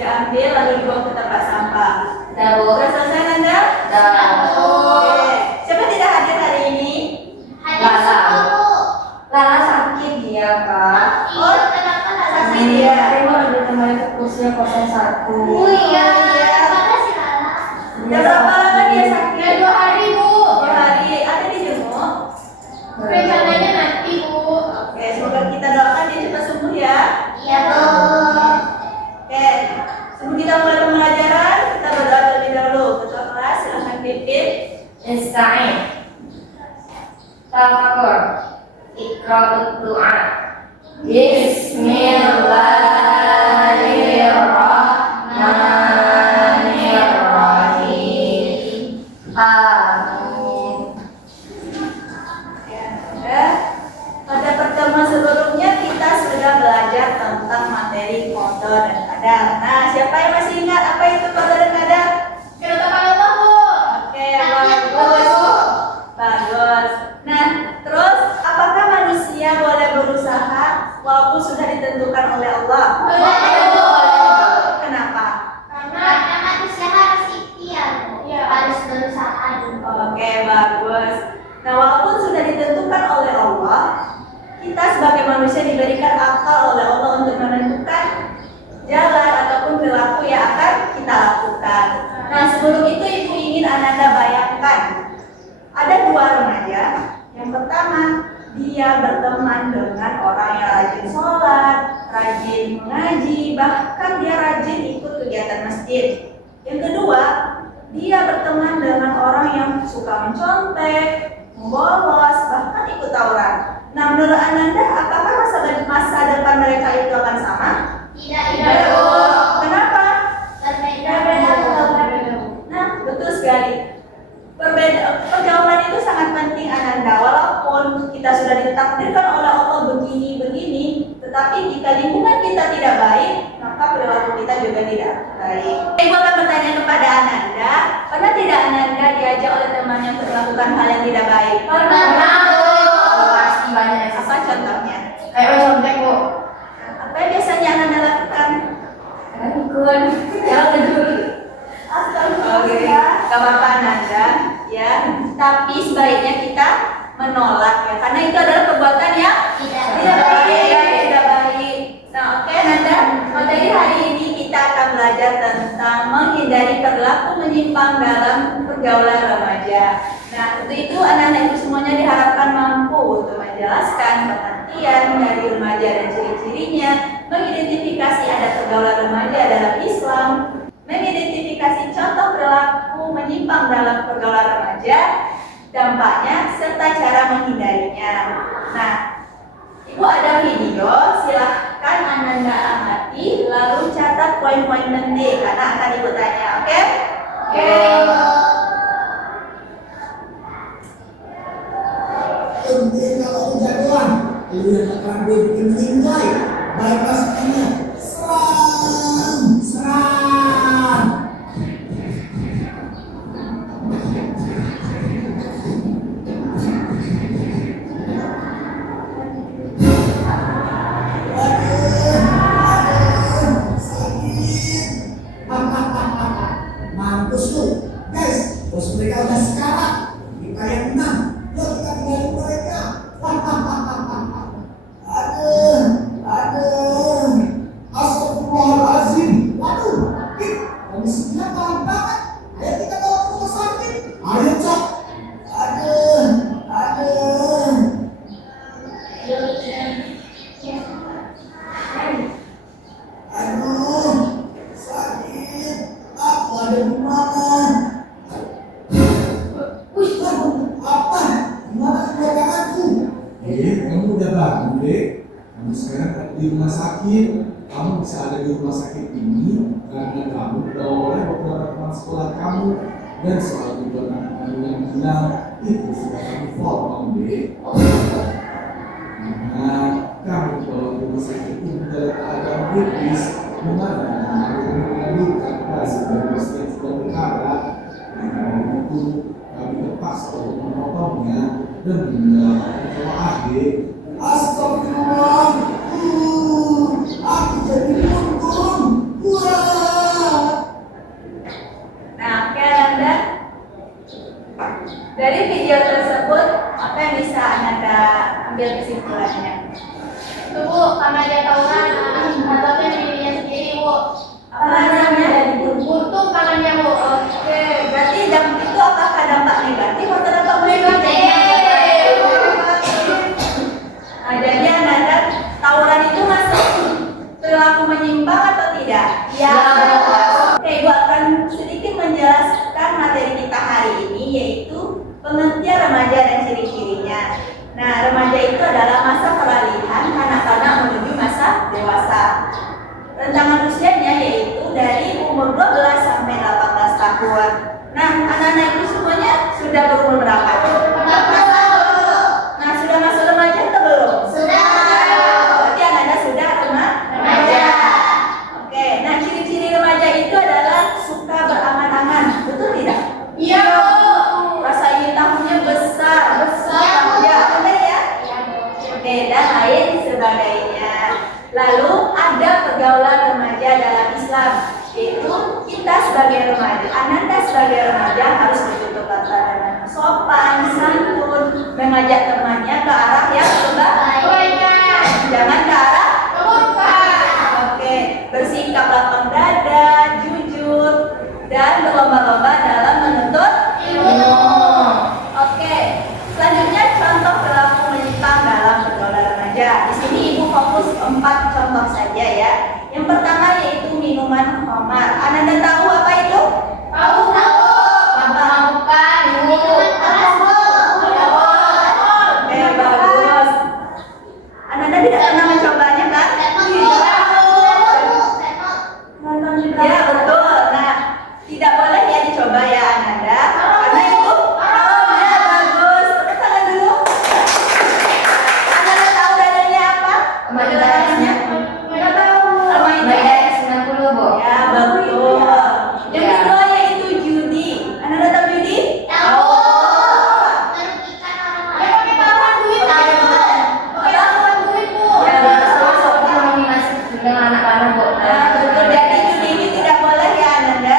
diambil lalu dibuang ke tempat sampah. Tahu. Sudah selesai Nanda? Tahu. Oke. Siapa tidak hadir hari ini? Lala sakit dia, Kak. Oh, kenapa Lala sakit dia? Prima udah ditemani ke kursinya 01. Oh iya, mana sih Lala? Udah berapa lama dia sakit? Ya 2 hari Bu. 2 hari. Ada dijenguk? Rencananya nanti Bu. Oke, semoga kita doakan dia cepat sembuh ya. Iya Bu. Oke, sebelum kita mulai pembelajaran, kita berdoa terlebih dahulu. Ketua kelas, silahkan pimpin. Ista'in. Tafakur. Iqra'ud du'a. Bismillahirrahmanirrahim. Amin. Ya, pada pertemuan sebelumnya kita sudah belajar tentang materi qada dan qadar. Nah, siapa yang masih ingat apa itu qada dan qadar? Kenapa Allah Bu? Oke, bagus. Bagus. Nah, terus apakah manusia boleh berusaha walaupun sudah ditentukan oleh Allah? Boleh, Bu. Kenapa? Karena manusia harus ikhtiar. Iya. Harus berusaha dulu. Oke, bagus. Nah, walaupun sudah ditentukan oleh Allah, kita sebagai manusia diberikan akal oleh Allah untuk menentukan jalan ataupun perilaku yang akan kita lakukan. Nah, sebelum itu Ibu ingin Ananda bayangkan ada 2 remaja. Yang pertama, dia berteman dengan orang yang rajin sholat, rajin mengaji, bahkan dia rajin ikut kegiatan masjid. Yang kedua, dia berteman dengan orang yang suka mencontek, membolos, bahkan ikut tawuran. Nah, menurut Ananda, apakah masa depan mereka itu akan sama? Tidak Bu. Kenapa? Berbeda. Nah, betul sekali. Pergaulan itu sangat penting Ananda. Walaupun kita sudah ditakdirkan oleh Allah begini, tetapi jika lingkungan kita tidak baik, maka perilaku kita juga tidak baik. Ibu akan bertanya kepada Ananda, pernah tidak Ananda diajak oleh temannya untuk melakukan hal yang tidak baik? Pernah Bu. Pasti banyak. Apa contohnya? Kayak contek, Bu. Apa yang biasanya Ananda lakukan? Ikut. Jangan tidur. Oke, gak apa-apa Ananda, ya. Tapi sebaiknya kita menolak ya, karena itu adalah perbuatan yang Tidak tidak baik. Nah, oke Nanda, materi hari ini kita akan belajar tentang menghindari perilaku menyimpang dalam pergaulan remaja. Nah, untuk itu anak-anak ibu semuanya diharapkan mampu untuk menjelaskan pengertian dari remaja dan ciri-cirinya, mengidentifikasi adat pergaulan remaja dalam Islam, mengidentifikasi contoh perilaku menyimpang dalam pergaulan remaja, dampaknya, serta cara menghindarinya. Nah, Ibu ada video, silahkan Ananda amati, lalu catat poin-poin penting karena akan Ibu tanya, oke? Oke. Penting kalau kejadian, lu yang akan bikin meninggal, baik pastinya, serang. Mampus lu, guys, bos mereka udah sekarang, kita yang menang, yuk kita tinggalin mereka. Aduh, astagfirullahaladzim, waduh, kondisinya parah banget, ayo kita bawa ke rumah sakit, ayo cok, aduh, sakit, aku ada di mana? Apa? Gimana kedatanganku? Kamu udah bangun, Dek. Kamu sekarang ada di rumah sakit. Kamu bisa ada di rumah sakit ini karena kamu dibawa oleh beberapa teman sekolah kamu dan soal tujuan anak kamu yang hilang itu sudah kamu formal, Dek. Karena kamu dibawa ke rumah sakit itu dalam keadaan kritis, dimana kamu mengandungkan hasil dari yang sudah berkarat. Karena itu kami terpaksa untuk memotongnya dan menyelamatkan nyawa adik. Astagfirullah, aku jadi untung. Wah. remaja tawuran atau dirinya sendiri, Bu. Apa namanya? Buntung tangannya, Bu. Oke, berarti itu apakah dampak negatif atau dampak positif? Nah, jadi Ananda, tawuran itu masuk perilaku menyimpang atau tidak? Ya. Oke, Ibu akan sedikit menjelaskan materi kita hari ini, yaitu pengertian remaja dan ciri-cirinya. Nah, remaja itu adalah masa peralihan kanak-kanak menuju masa dewasa. Rentangan usianya yaitu dari umur 12 sampai 18 tahun. Nah, anak-anak itu semuanya sudah berumur berapa? Nah, sudah masuk remaja atau belum? Sudah. Berarti anak-anak sudah remaja. Oke, nah ciri-ciri remaja itu adalah suka berangan-angan, betul tidak? Iya, Bu. Rasa ingin tahunya besar. Iya, Bu. Ya, benar ya? Iya, Bu. Oke, dan lain sebagainya. Lalu ada pergaulan remaja dalam Islam, yaitu kita sebagai remaja, Ananda sebagai remaja harus bertutur kata dengan sopan, santun, mengajak temannya ke arah yang kebaikan, jangan ke arah Keburukan. oke, bersikap lapang dada, jujur, dan berlomba-lomba dalam menuntut ilmu. Oke, selanjutnya contoh perilaku menyimpang dalam pergaulan remaja. Di sini Ibu fokus 4 contoh saja ya. Yang pertama yaitu minuman khamar. Ananda tahu apa itu? Tahu. Mabuk-mabukan, Bu. Oke, bagus. Ananda tidak pernah mencobanya kan? Ya, betul. Nah, tidak boleh ya dicoba ya Ananda. Karena itu ya bagus. Tepuk tangan dulu. Ananda tahu dalilnya apa? Dalilnya? Nggak tahu. Apa itu? Bayar 90, Bu. Ya, betul. Yang Ya. kedua yaitu judi. Ananda tahu judi? Ya, Masuk nominasi dengan anak-anak, Bu. nah, betul. Jadi judi ini tidak boleh ya Ananda.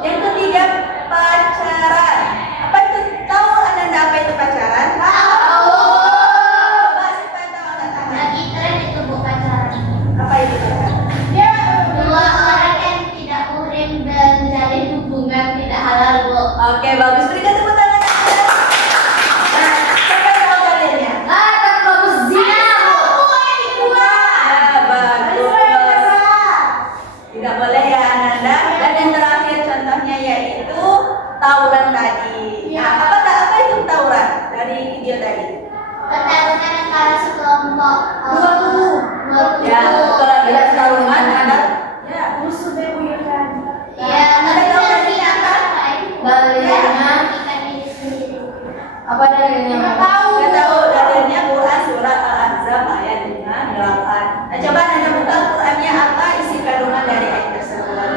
Yang ketiga pacaran. Apa itu? Tahu Ananda apa itu pacaran? Coba siapa yang tahu angkat tangan. Lagi tren itu Bu pacaran. Apa itu pacaran? Dua orang yang tidak muhrim dan menjalin hubungan tidak halal, Bu. Oke, bagus. Berikan tepuk tangan. Nah, siapa yang tahu dalilnya? Terlalu zina, Bu. Ya, bagus. Tidak boleh ya Ananda. Dan yang terakhir contohnya yaitu tawuran tadi. Nah, apa itu tawuran dari video tadi? Pertarungan antara sekelompok Dua kubu. Ya, betul. Ada tawuran ada. Ya, musuh bebuyutan. Ya, Ada tahu dalilnya apa? Dalilnya Kita diri sendiri. apa dalilnya? Bu? Nggak tahu dalilnya Quran surat Al-Ahzab ayat 58. Nah, coba Anda buka Qurannya apa isi kandungan dari ayat tersebut.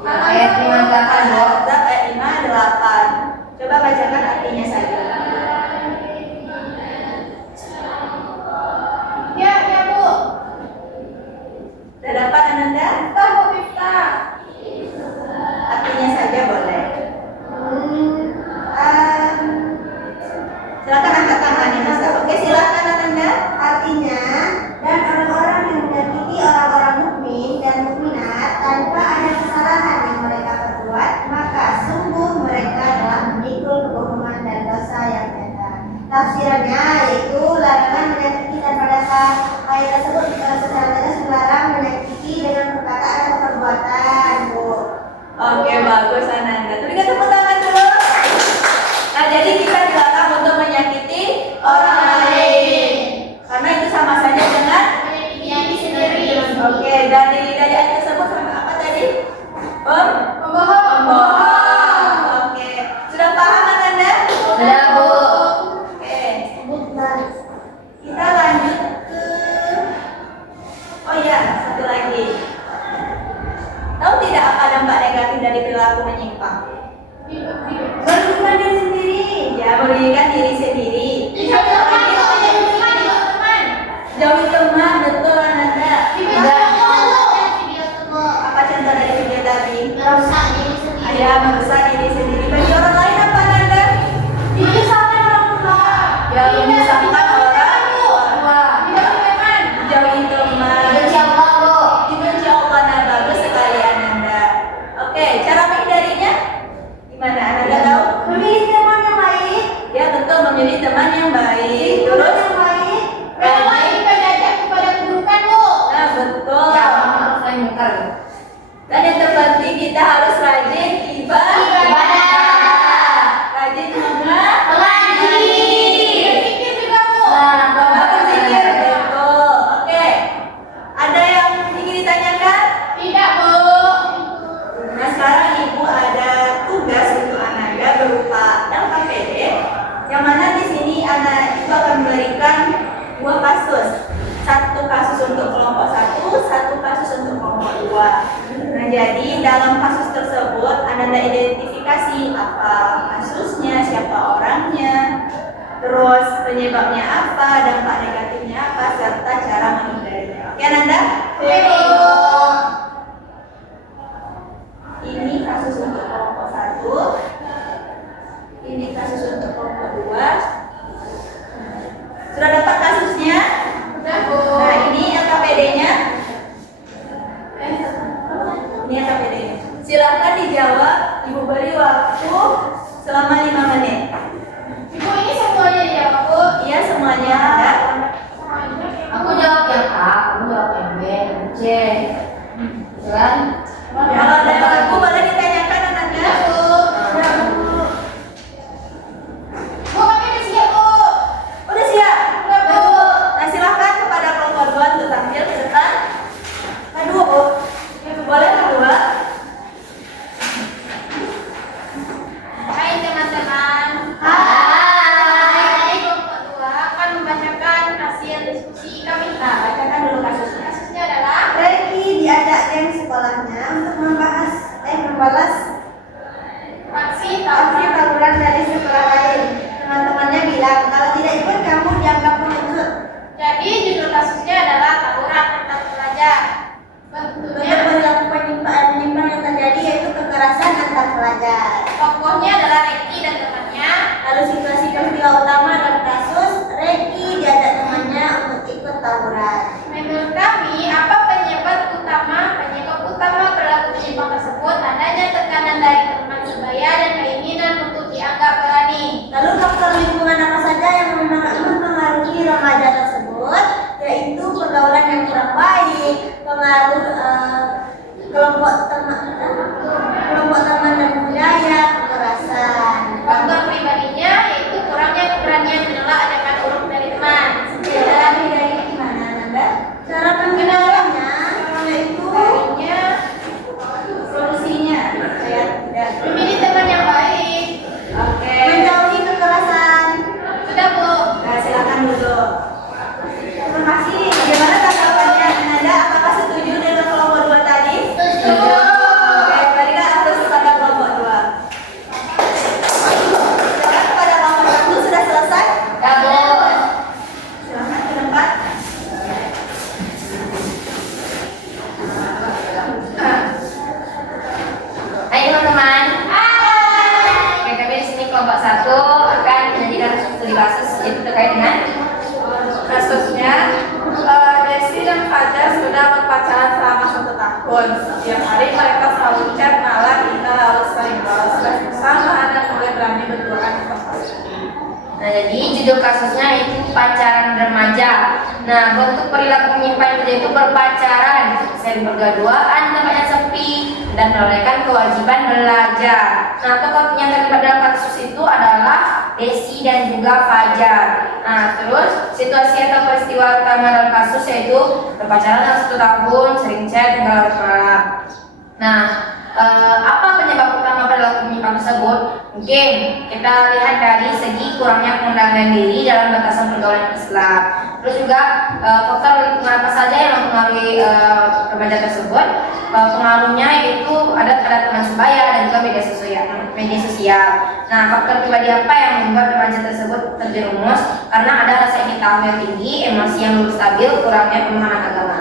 Ayat 58, Bu. Al-Ahzab ayat 58. Coba bacakan artinya saja. Sudah dapat Ananda? Artinya saja boleh. Silakan angkat tangannya Mas. Oke, silakan Ananda. Artinya, dan orang-orang yang menyakiti orang-orang mukmin dan mukminat tanpa ada kesalahan yang mereka perbuat, maka sungguh mereka telah memikul kebohongan dan dosa yang nyata. Tafsirannya yaitu larangan menyakiti tanpa dasar. Ayat tersebut secara tegas melarang menyakiti dengan perkataan atau perbuatan, Bu. Oke, bagus Ananda. Berikan tepuk tangan dulu. Nah, jadi kita dilarang untuk menyakiti orang lain. Karena itu sama saja dengan Diri sendiri. oke, dari ayat tersebut sama apa tadi? Pembohong. Oke. Sudah paham Ananda? Sudah, Bu. Oke. Kita lanjut ke oh ya, satu lagi. Tahu tidak apa dampak negatif dari perilaku menyimpang? Merugikan diri sendiri. Ya, merugikan diri sendiri. Jauhi teman, betul Ananda. Apa contoh dari video tadi? Merusak diri sendiri. Ya, merusak diri sendiri. Bagi orang lain apa Ananda? Menyusahkan orang tua. menjadi teman yang baik. Terus yang baik. Yang baik mengajak kepada keburukan, Bu. nah betul. Ya, maaf saya mungkar. Dan yang terpenting kita harus rajin ibadah. Rajin Berpikir juga, Bu. berpikir, betul. Oke. Ada yang ingin ditanyakan? Tidak, Bu. Nah sekarang ibu ada tugas untuk Ananda berupa LKPD, yang mana di sini anak itu akan memberikan 2 kasus. Satu kasus untuk kelompok 1, satu kasus untuk kelompok 2. Nah jadi dalam kasus tersebut Ananda identifikasi apa kasusnya, siapa orangnya, terus penyebabnya apa, dampak negatifnya apa, serta cara menghindarinya. Oke Ananda? Oke, Bu. Ini kasus untuk kelompok 1. Ini kasus untuk kelompok 2. Sudah dapat kasusnya? Sudah, Bu. Nah, ini LKPD-nya. Ini LKPD-nya. Silahkan dijawab. Ibu beri waktu selama 5 menit. Ibu, ini semuanya dijawab, Bu. Iya, semuanya ada. Aku jawab yang A, kamu jawab yang B, yang C. Kan? Kalau ada yang ragu boleh ditanyakan Ananda. Tidak, Bu. Bu, kami udah siap, Bu. Udah siap? Udah, Bu. Nah, silahkan kepada kelompok 2 untuk tampil ke depan. Aduh, Bu. Boleh kedua? Hai, teman-teman. Hai. Kelompok 2 akan membacakan hasil diskusi kami. Nah, bacakan dulu kasusnya. Kasusnya adalah Reki diajak geng sekolahnya untuk membalas aksi aksi tawuran. tawuran dari sekolah lain. Teman-temannya bilang kalau tidak ikut kamu dianggap pengecut. Jadi judul kasusnya adalah tawuran antar pelajar. Bentuk Bentuknya perilaku penyimpang yang terjadi yaitu kekerasan antar pelajar. tokohnya adalah Reki dan temannya. Lalu situasi peristiwa utama dalam kasus Reki diajak temannya untuk ikut tawuran. Menurut kami, apa penyebab utama perilaku penyimpang tersebut? Adanya tekanan dari teman sebaya dan keinginan untuk dianggap berani. Lalu faktor lingkungan apa saja yang mempengaruhi remaja tersebut, yaitu pergaulan yang kurang baik, pengaruh kelompok teman dan budaya, kekerasan. Faktor pribadinya yaitu kurangnya keberanian menolak ajakan urut dari teman. Cara dari gimana Ananda? Cara pengenalannya yaitu Darinya Solusinya saya tidak. memilih teman yang baik. Oke. menjauhi kekerasan. Sudah, Bu. Nah, silakan duduk. Terima kasih. Bagaimana tanggapannya Ananda? Apakah setuju dengan kelompok 2 tadi? Setuju. Oke, berikan aplaus kepada kelompok 2. Silakan kepada kelompok 1 sudah selesai? Ya, Bu. Silakan ke depan. Hai teman-teman. Hai. Oke, kami di sini kelompok 1 akan menyajikan studi kasus yaitu terkait dengan Kasusnya, Desi dan Fajar sudah berpacaran selama 1 tahun. Setiap hari mereka selalu chat, malam, kita lalu sering balas bersama dan mulai berani berduaan di tempat. Nah, jadi judul kasusnya itu pacaran remaja. Nah, bentuk perilaku menyimpang itu berpacaran, sering bergaduaan, tempatnya sepi, dan melalaikan kewajiban belajar. Nah, tokoh yang terlibat dalam kasus itu adalah Desi dan juga Fajar. Nah, terus situasi atau peristiwa utama dalam kasus yaitu berpacaran dalam 1 tahun, sering chat hingga larut malam. Nah, apa penyebab utama perilaku menyimpang tersebut? Mungkin kita lihat dari segi kurangnya pengendalian diri dalam batasan pergaulan Islam. Terus juga faktor lingkungan apa saja yang mempengaruhi remaja tersebut? Pengaruhnya itu ada teman sebaya dan juga media sosial. Nah, faktor pribadi apa yang membuat remaja tersebut terjerumus? Karena ada rasa ingin tahu yang tinggi, emosi yang belum stabil, kurangnya pemahaman agama.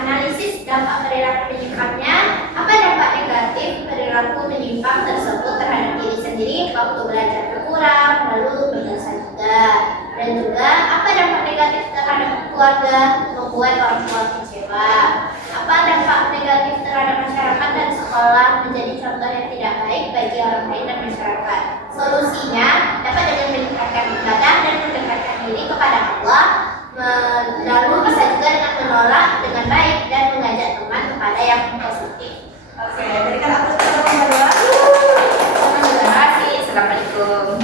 Analisis dampak perilaku menyimpangnya. Apa dampak negatif perilaku menyimpang tersebut terhadap diri sendiri? Waktu belajar berkurang, lalu berdosa juga. Dan juga apa dampak negatif terhadap keluarga? Membuat orang tua kecewa. Apa Apa dampak negatif terhadap masyarakat dan sekolah menjadi contoh yang tidak baik bagi orang lain dan masyarakat? Solusinya dapat dengan meningkatkan ibadah dan mendekatkan diri kepada Allah, lalu bisa juga dengan menolak dengan baik dan mengajak teman kepada yang positif. Oke, berikan aku tepuk tangan kedua. Terima kasih. Assalamualaikum.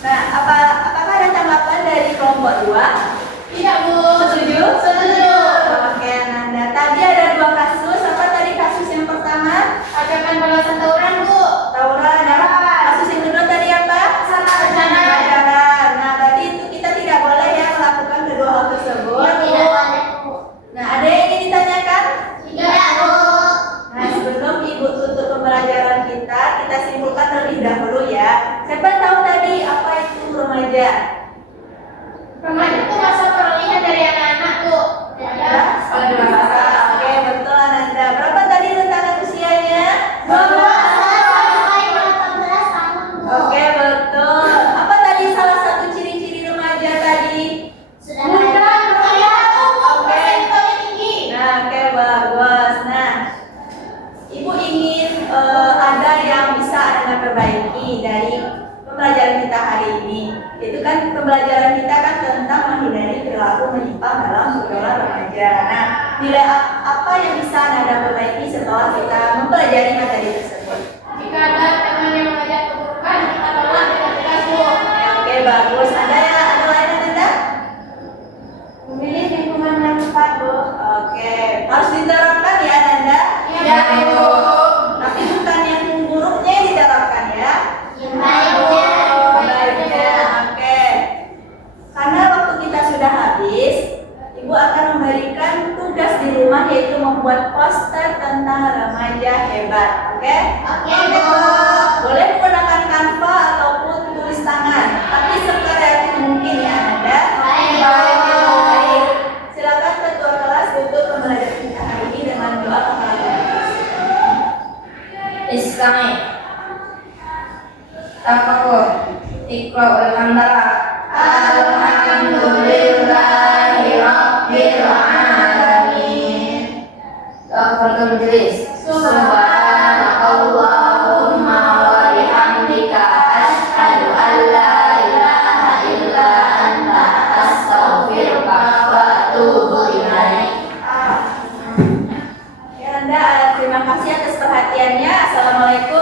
Nah, apakah ada tanggapan dari kelompok 2? Tidak, Bu. Setuju? Setuju. Oke, Nanda. Tadi ada 2 kasus. Apa tadi kasus yang pertama? Ajakan balasan tawuran, Bu. Tawuran. Kasus yang kedua tadi apa? Pacaran. Nah, berarti itu kita tidak boleh ya melakukan kedua hal tersebut. Tidak boleh, Bu. Nah, ada yang ingin ditanyakan? Tidak, Bu. Nah, sebelum Ibu tutup pembelajaran kita simpulkan terlebih dahulu ya. Siapa tahu tadi apa itu remaja? Remaja itu masa peralihan dari anak-anak, Bu. Sekolah dewasa. Oke, betul Ananda. Berapa tadi rentang usianya? 12 sampai 18 tahun, Bu. Oke, betul. Apa tadi salah satu ciri-ciri remaja tadi? Sudah muda, berkarya, Oke. tinggi. Nah, oke, bagus. Nah, Ibu ingin ada yang bisa Anda perbaiki dari pembelajaran kita hari ini. Itu kan pembelajaran kita kan tentang menghindari perilaku menyimpang dalam pergaulan remaja. Nah, nilai apa yang bisa Anda perbaiki setelah kita mempelajari materi tersebut? Jika ada teman yang mengajak keburukan, kita tolak dengan tegas, Bu. Oke, bagus. Ada lain Anda? Memilih lingkungan yang tepat, Bu. Oke, harus diterapkan ya Nanda? Ya, Bu. Tapi bukan yang buruknya yang diterapkan ya. Yang baiknya. Baiknya, oke. Karena waktu kita sudah habis, Ibu akan memberikan tugas di rumah yaitu membuat poster tentang remaja hebat, oke? Oke, Bu. Boleh menggunakan Canva ataupun tulis tangan, tapi sekreatif mungkin ya Nanda. Baik. Baik. Silakan ketua kelas tutup pembelajaran kita hari ini dengan doa kepala. Islami. Tafakur. Iqra alhamdulillah. Alhamdulillahi rabbil alamin. Tafadhal majelis. Subhanallahumma wa bihamdika asyhadu an la ilaha illa anta astaghfiruka wa atubu ilaik. Ya Anda, terima kasih atas perhatiannya. Assalamualaikum